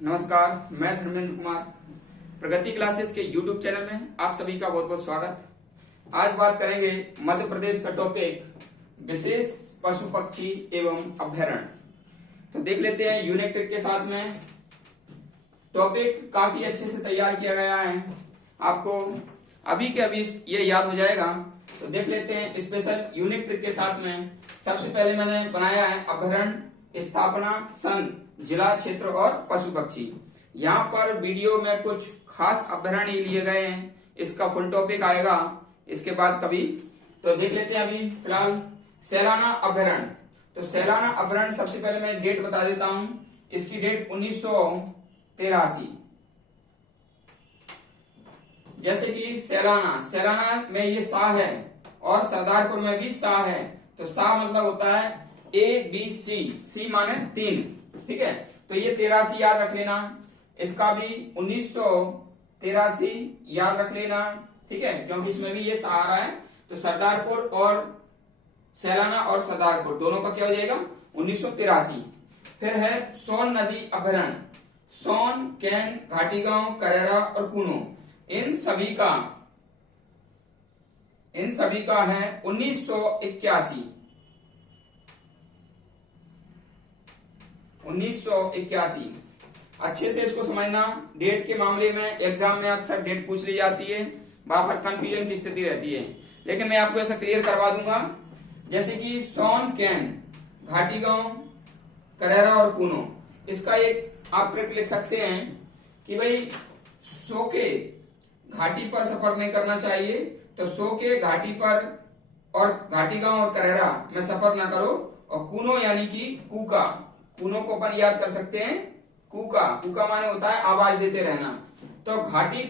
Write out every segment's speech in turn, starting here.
नमस्कार, मैं धर्मेंद्र कुमार। प्रगति क्लासेस के YouTube चैनल में आप सभी का बहुत बहुत स्वागत। आज बात करेंगे मध्य प्रदेश का टॉपिक विशेष पशु पक्षी एवं अभ्यारण्य। तो देख लेते हैं यूनिट के साथ में। टॉपिक काफी अच्छे से तैयार किया गया है, आपको अभी के अभी ये याद हो जाएगा। तो देख लेते हैं स्पेशल यूनिट के साथ में। सबसे पहले मैंने बनाया है अभ्यारण्य स्थापना, सन, जिला, क्षेत्र और पशु पक्षी। यहाँ पर वीडियो में कुछ खास अभ्यारण्य लिए गए हैं, इसका फुल टॉपिक आएगा इसके बाद कभी। तो देख लेते हैं अभी फिलहाल सैलाना अभ्यारण्य। तो सैलाना अभ्यारण्य सबसे पहले मैं डेट बता देता हूं। इसकी डेट 1983। जैसे कि सैलाना में ये शाह है और सरदारपुर में भी शाह है। तो शाह मतलब होता है ABC, सी माने 3, ठीक है। तो ये 83 याद रख लेना। इसका भी 1983 याद रख लेना, ठीक है, क्योंकि इसमें भी ये शाह आ रहा है। तो सरदारपुर और सैलाना और सरदारपुर दोनों का क्या हो जाएगा 1983। फिर है सोन नदी अभ्यारण्य, सोन, कैन, घाटीगांव, करेरा और कूनो। इन सभी का है 1981। 1981 अच्छे से इसको समझना। डेट के मामले में एग्जाम में अक्सर डेट पूछ ली जाती है, वहां पर कंफ्यूजन की स्थिति रहती है, लेकिन मैं आपको ऐसा क्लियर करवा दूंगा। जैसे कि सोन, कैन, घाटीगांव, करेरा और कूनो, इसका एक आप ट्रिक लिख सकते हैं कि भाई सो के घाटी पर सफर नहीं करना चाहिए। तो सो के घाटी पर और घाटीगांव और करेरा में सफर ना करो। और कूनो यानी कि कूका, कूनो को अपन याद कर सकते हैं कूका माने होता है आवाज देते रहना। तो घाटी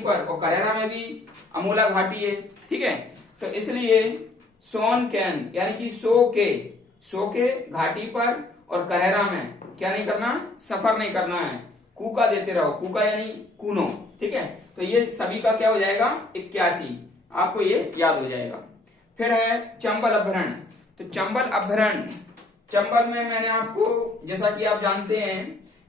पर और करेरा में भी अमूला घाटी है, ठीक है। तो इसलिए सोन, कैन यानी कि सो के घाटी पर और करेरा में क्या नहीं करना, सफर नहीं करना है, कूका देते रहो। कूका यानी कूनो, ठीक है। तो ये सभी का क्या हो जाएगा 81, आपको ये याद हो जाएगा। फिर है चंबल अभ्यारण्य। तो चंबल में मैंने आपको, जैसा कि आप जानते हैं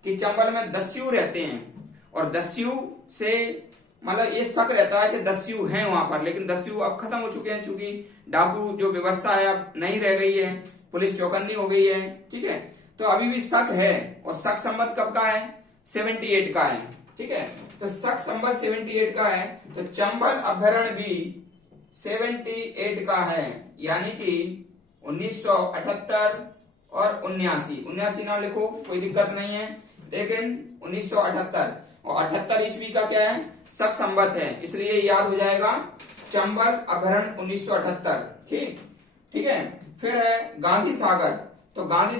कि चंबल में दस्यु रहते हैं और दस्यु से मतलब ये शक रहता है कि दस्यु हैं वहां पर, लेकिन दस्यु अब खत्म हो चुके हैं, चूंकि डाकू जो व्यवस्था है अब नहीं रह गई है, पुलिस चौकन्नी हो गई है, ठीक है। तो अभी भी शक है और शक संबत कब का है 78 का है, ठीक है। तो शक संबत 78 का है। तो चंबल अभ्यारण्य भी 78 का है, यानी कि 1978 और 79 ना लिखो कोई दिक्कत नहीं है, लेकिन 1978 और 78 ईस्वी का क्या है शक संबत है, इसलिए याद हो जाएगा चंबल अभ्यारण्य 1978, ठीक है। फिर है गांधी सागर। तो गांधी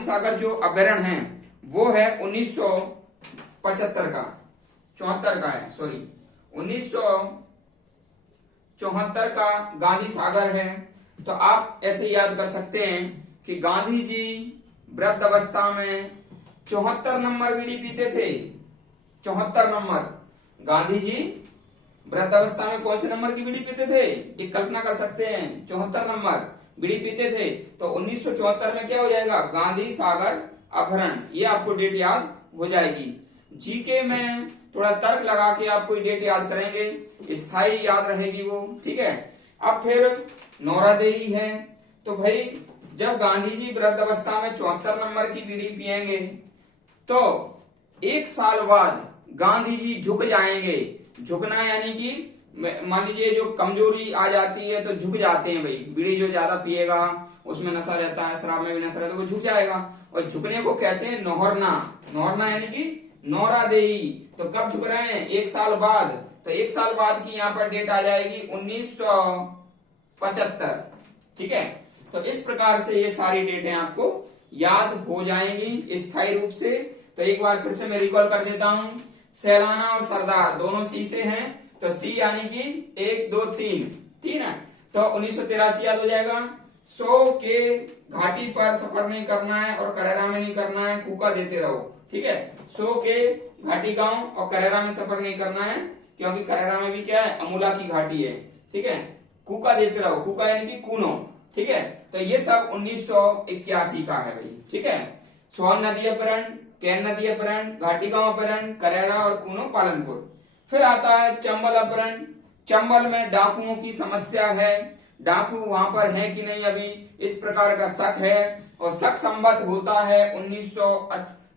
सागर जो अभ्यारण्य है वो है 1975 का, 74 का है, सॉरी 1974 का गांधी सागर है। तो आप ऐसे याद कर सकते हैं कि गांधी जी वृद्ध अवस्था में 74 नंबर बीड़ी पीते थे। 74 नंबर गांधी जी वृद्ध अवस्था में कौन से नंबर की बीड़ी पीते थे, ये कल्पना कर सकते हैं, 74 नंबर बीड़ी पीते थे। तो 1974 में क्या हो जाएगा गांधी सागर अभ्यारण्य, ये आपको डेट याद हो जाएगी। जीके में थोड़ा तर्क लगा के आपको डेट याद करेंगे, स्थायी याद रहेगी वो, ठीक है। अब फिर नौरादेई है। तो भाई जब गांधी जी वृद्ध अवस्था में 74 नंबर की बीड़ी पिएंगे तो 1 साल बाद गांधी जी झुक जाएंगे। झुकना यानी कि मान लीजिए जो कमजोरी आ जाती है तो झुक जाते हैं भाई। बीड़ी जो ज्यादा पिएगा उसमें नशा रहता है, शराब में भी नशा रहता है, वो झुक जाएगा। और झुकने को कहते हैं नौरना यानी कि नौरादेई। तो कब झुक रहे हैं 1 साल बाद। तो 1 साल बाद की यहाँ पर डेट आ जाएगी 1975, ठीक है। तो इस प्रकार से ये सारी डेटें आपको याद हो जाएंगी स्थायी रूप से। तो एक बार फिर से मैं रिकॉल कर देता हूं। सैलाना और सरदार दोनों सी से हैं, तो सी यानी कि 1 2 3 है। तो 1983 याद हो जाएगा। सो के घाटी पर सफर नहीं करना है और करेरा में नहीं करना है, कूका देते रहो, ठीक है। सो के घाटीगांव और करेरा में सफर नहीं करना है, क्योंकि करेरा में भी क्या है अमूला की घाटी है, ठीक है। कूका देते रहो, कूका यानी कि कूनो, ठीक है। तो ये सब 1981 का है भाई, ठीक है। सोन नदी अभ्यारण्य, केन नदी अभ्यारण्य, घाटी गांव अभ्यारण्य, करेरा और कूनो पालनपुर। फिर आता है चंबल अभ्यारण्य। चंबल में डाकुओं की समस्या है, डाकू वहां पर है कि नहीं अभी, इस प्रकार का शक है। और शक संवत होता है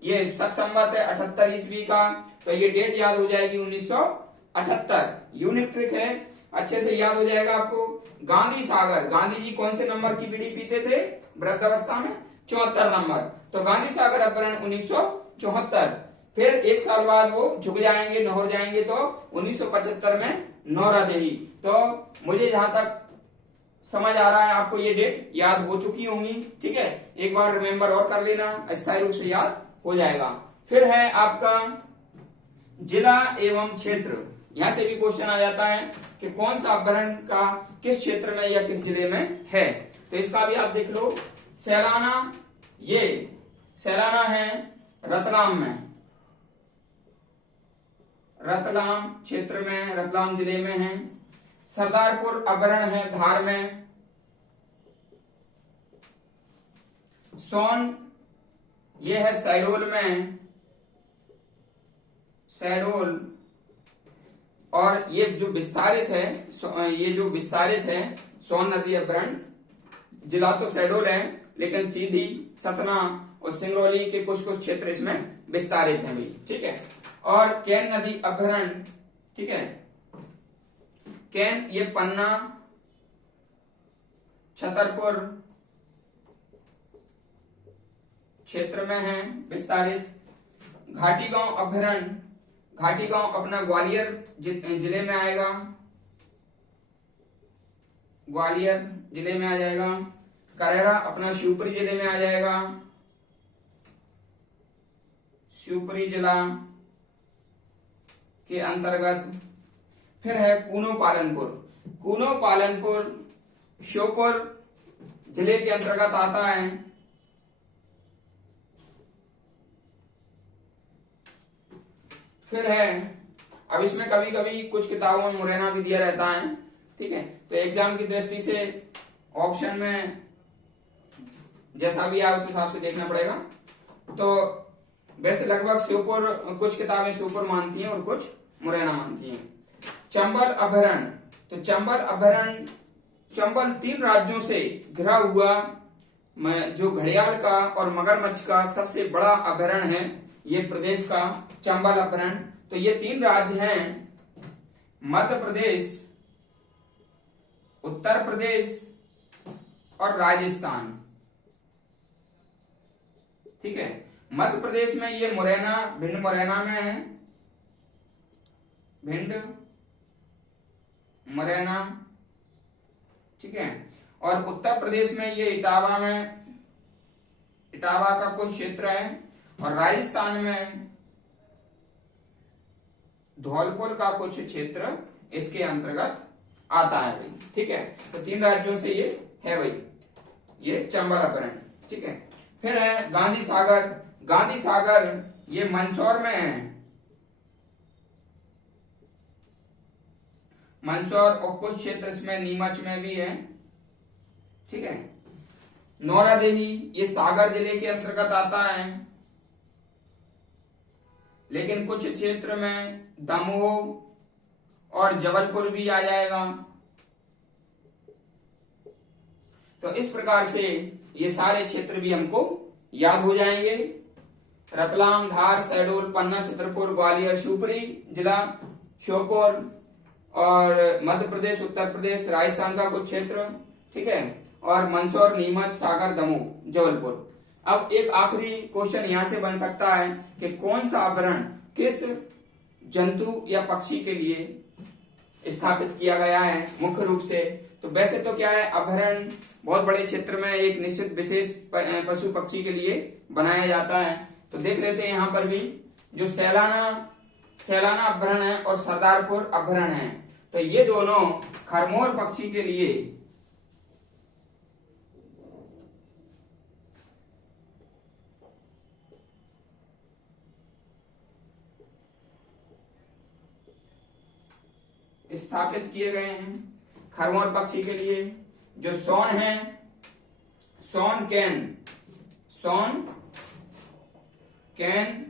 ये शक संवत है 78 ईस्वी का, तो ये डेट याद हो जाएगी 1978। यूनिक ट्रिक है, अच्छे से याद हो जाएगा आपको। गांधी सागर, गांधी जी कौन से नंबर की बीड़ी पीते थे वृद्धावस्था में? 74 नंबर। तो गांधी सागर अभ्यारण्य 1974। फिर एक साल बाद वो झुक जाएंगे, नौर जाएंगे, तो 1975 में नौरा देवी। तो मुझे जहां तक समझ आ रहा है आपको ये डेट याद हो चुकी होंगी, ठीक है। एक बार रिमेम्बर और कर लेना, अस्थायी रूप से याद हो जाएगा। फिर है आपका जिला एवं क्षेत्र। यहां से भी क्वेश्चन आ जाता है कि कौन सा अभ्यारण्य का किस क्षेत्र में या किस जिले में है, तो इसका भी आप देख लो। सैलाना, ये सैलाना है रतलाम में, रतलाम क्षेत्र में, रतलाम जिले में है। सरदारपुर अभ्यारण्य है धार में। सोन, ये है शहडोल में, शहडोल। और ये जो विस्तारित है, ये जो विस्तारित है सोन नदी अभ्यारण्य, जिला तो शहडोल है लेकिन सीधी, सतना और सिंगरौली के कुछ कुछ क्षेत्र इसमें विस्तारित हैं भी, ठीक है। और केन नदी अभ्यारण्य, ठीक है, केन ये पन्ना, छतरपुर क्षेत्र में है विस्तारित। घाटी गांव अभ्यारण्य, घाटी गांव अपना ग्वालियर जिले में आएगा, ग्वालियर जिले में आ जाएगा। करेरा अपना शिवपुरी जिले में आ जाएगा, शिवपुरी जिला के अंतर्गत। फिर है कूनो पालनपुर, कूनो पालनपुर श्योपुर जिले के अंतर्गत आता है। फिर है, अब इसमें कभी कभी कुछ किताबों में मुरैना भी दिया रहता है, ठीक है, तो एग्जाम की दृष्टि से ऑप्शन में जैसा भी आए उस हिसाब से देखना पड़ेगा। तो वैसे लगभग श्योपुर, कुछ किताबें श्योपुर मानती हैं और कुछ मुरैना मानती हैं। चंबल अभ्यारण्य, तो चंबल अभ्यारण्य, चंबल 3 राज्यों से घिरा हुआ जो घड़ियाल का और मगरमच्छ का सबसे बड़ा अभ्यारण्य है ये प्रदेश का चंबल अभ्यारण्य। तो ये 3 राज्य हैं, मध्य प्रदेश, उत्तर प्रदेश और राजस्थान, ठीक है। मध्य प्रदेश में ये मुरैना, भिंड मुरैना में है, भिंड मुरैना, ठीक है। और उत्तर प्रदेश में ये इटावा में, इटावा का कुछ क्षेत्र है। और राजस्थान में धौलपुर का कुछ क्षेत्र इसके अंतर्गत आता है भाई, ठीक है। तो 3 राज्यों से ये है भाई, ये चंबल अभ्यारण्य, ठीक है। फिर है गांधी सागर, गांधी सागर ये मंदसौर में है, मंदसौर और कुछ क्षेत्र इसमें नीमच में भी है, ठीक है। नौरा देवी ये सागर जिले के अंतर्गत आता है, लेकिन कुछ क्षेत्र में दमोह और जबलपुर भी आ जाएगा। तो इस प्रकार से ये सारे क्षेत्र भी हमको याद हो जाएंगे। रतलाम, धार, शहडोल, पन्ना, छतरपुर, ग्वालियर, शिवपुरी जिला, श्योपुर और मध्य प्रदेश, उत्तर प्रदेश, राजस्थान का कुछ क्षेत्र, ठीक है। और मंदसौर, नीमच, सागर, दमोह, जबलपुर। अब एक आखिरी क्वेश्चन यहां से बन सकता है कि कौन सा अभ्यारण्य किस जंतु या पक्षी के लिए स्थापित किया गया है मुख्य रूप से। तो वैसे तो क्या है, अभ्यारण्य बहुत बड़े क्षेत्र में एक निश्चित विशेष पशु पक्षी के लिए बनाया जाता है। तो देख लेते हैं यहाँ पर भी जो सैलाना अभ्यारण्य है और सरदारपुर अभ्यारण्य है, तो ये दोनों खरमोर पक्षी के लिए स्थापित किए गए हैं। खरमोर पक्षी के लिए जो सोन है, सोन कैन कैन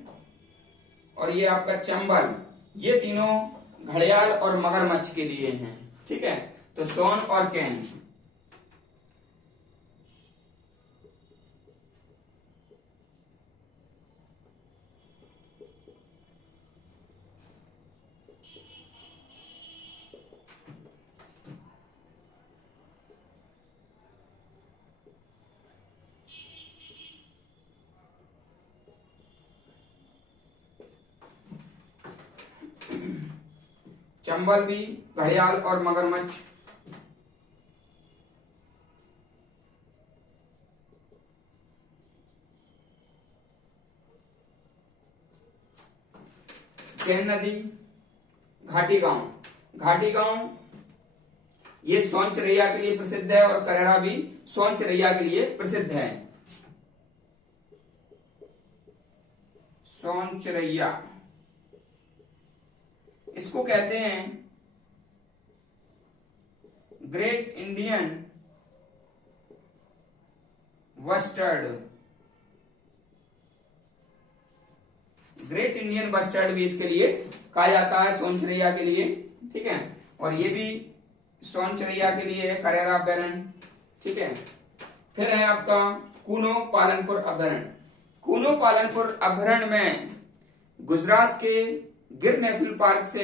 और ये आपका चंबल, ये तीनों घड़ियाल और मगरमच्छ के लिए हैं। ठीक है, तो स्वॉन और कैन। चंबल भी, घड़ियाल और मगरमच्छ। कैन नदी, घाटी गांव। घाटी गांव ये सोनचरैया के लिए प्रसिद्ध है और करेरा भी सोनचरैया के लिए प्रसिद्ध है। सोनचरैया इसको कहते हैं great Indian bustard. Great Indian bustard भी इसके लिए कहा जाता है, सोनचरैया के लिए। ठीक है, और ये भी सोनचरैया के लिए है, करेरा अभयारण्य। ठीक है, फिर है आपका कूनो पालनपुर अभयारण्य। कूनो पालनपुर अभयारण्य में गुजरात के गिर नेशनल पार्क से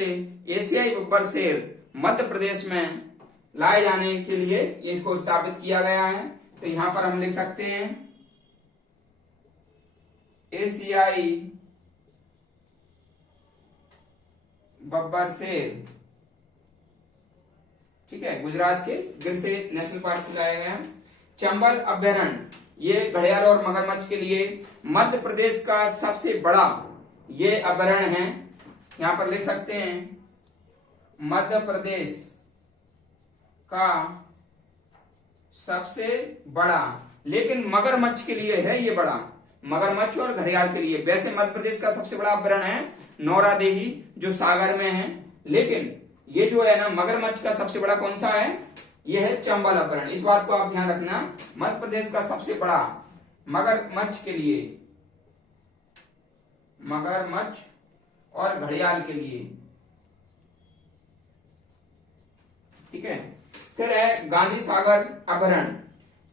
एशियाई बब्बर शेर मध्य प्रदेश में लाए जाने के लिए इसको स्थापित किया गया है। तो यहां पर हम लिख सकते हैं एशियाई बब्बर शेर। ठीक है, गुजरात के गिर से नेशनल पार्क से लाया गया। चंबल अभयारण्य ये घड़ियाल और मगरमच्छ के लिए मध्य प्रदेश का सबसे बड़ा ये अभयारण्य है। यहां पर लिख सकते हैं मध्य प्रदेश का सबसे बड़ा, लेकिन मगरमच्छ के लिए है ये बड़ा, मगरमच्छ और घड़ियाल के लिए। वैसे मध्य प्रदेश का सबसे बड़ा अभयारण्य है नौरादेही जो सागर में है, लेकिन ये जो है ना मगरमच्छ का सबसे बड़ा कौन सा है, ये है चंबल अभयारण्य। इस बात को आप ध्यान रखना, मध्य प्रदेश का सबसे बड़ा मगरमच्छ के लिए, मगरमच्छ और घड़ियाल के लिए। ठीक है, फिर है गांधी सागर अभयारण्य।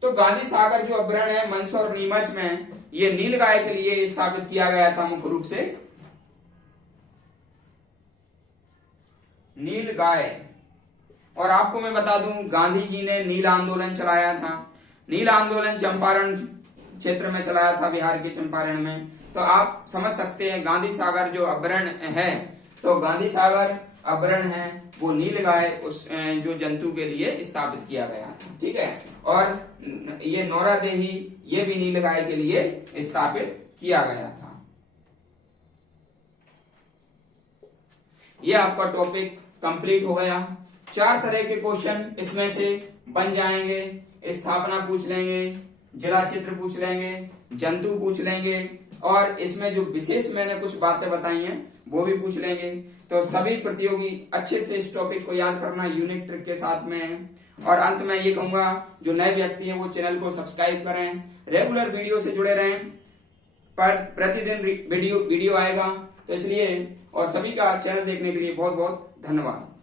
तो गांधी सागर जो अभयारण्य है मंदसौर और नीमच में, ये नीलगाय के लिए स्थापित किया गया था मुख्य रूप से। नीलगाय, और आपको मैं बता दूं गांधी जी ने नील आंदोलन चलाया था। नील आंदोलन चंपारण क्षेत्र में चलाया था, बिहार के चंपारण में। तो आप समझ सकते हैं गांधी सागर जो अभयारण्य है, तो गांधी सागर अभयारण्य है वो नीलगाय उस जो जंतु के लिए स्थापित किया गया था। ठीक है, और ये नौरादेही ये भी नीलगाय के लिए स्थापित किया गया था। ये आपका टॉपिक कंप्लीट हो गया। 4 तरह के क्वेश्चन इसमें से बन जाएंगे। स्थापना पूछ लेंगे, जिला क्षेत्र पूछ लेंगे, जंतु पूछ लेंगे, और इसमें जो विशेष मैंने कुछ बातें बताई हैं वो भी पूछ लेंगे। तो सभी प्रतियोगी अच्छे से इस टॉपिक को याद करना यूनिक ट्रिक के साथ में। और अंत में ये कहूंगा जो नए व्यक्ति हैं वो चैनल को सब्सक्राइब करें, रेगुलर वीडियो से जुड़े रहें। पर प्रतिदिन वीडियो आएगा, तो इसलिए और सभी का चैनल देखने के लिए बहुत बहुत धन्यवाद।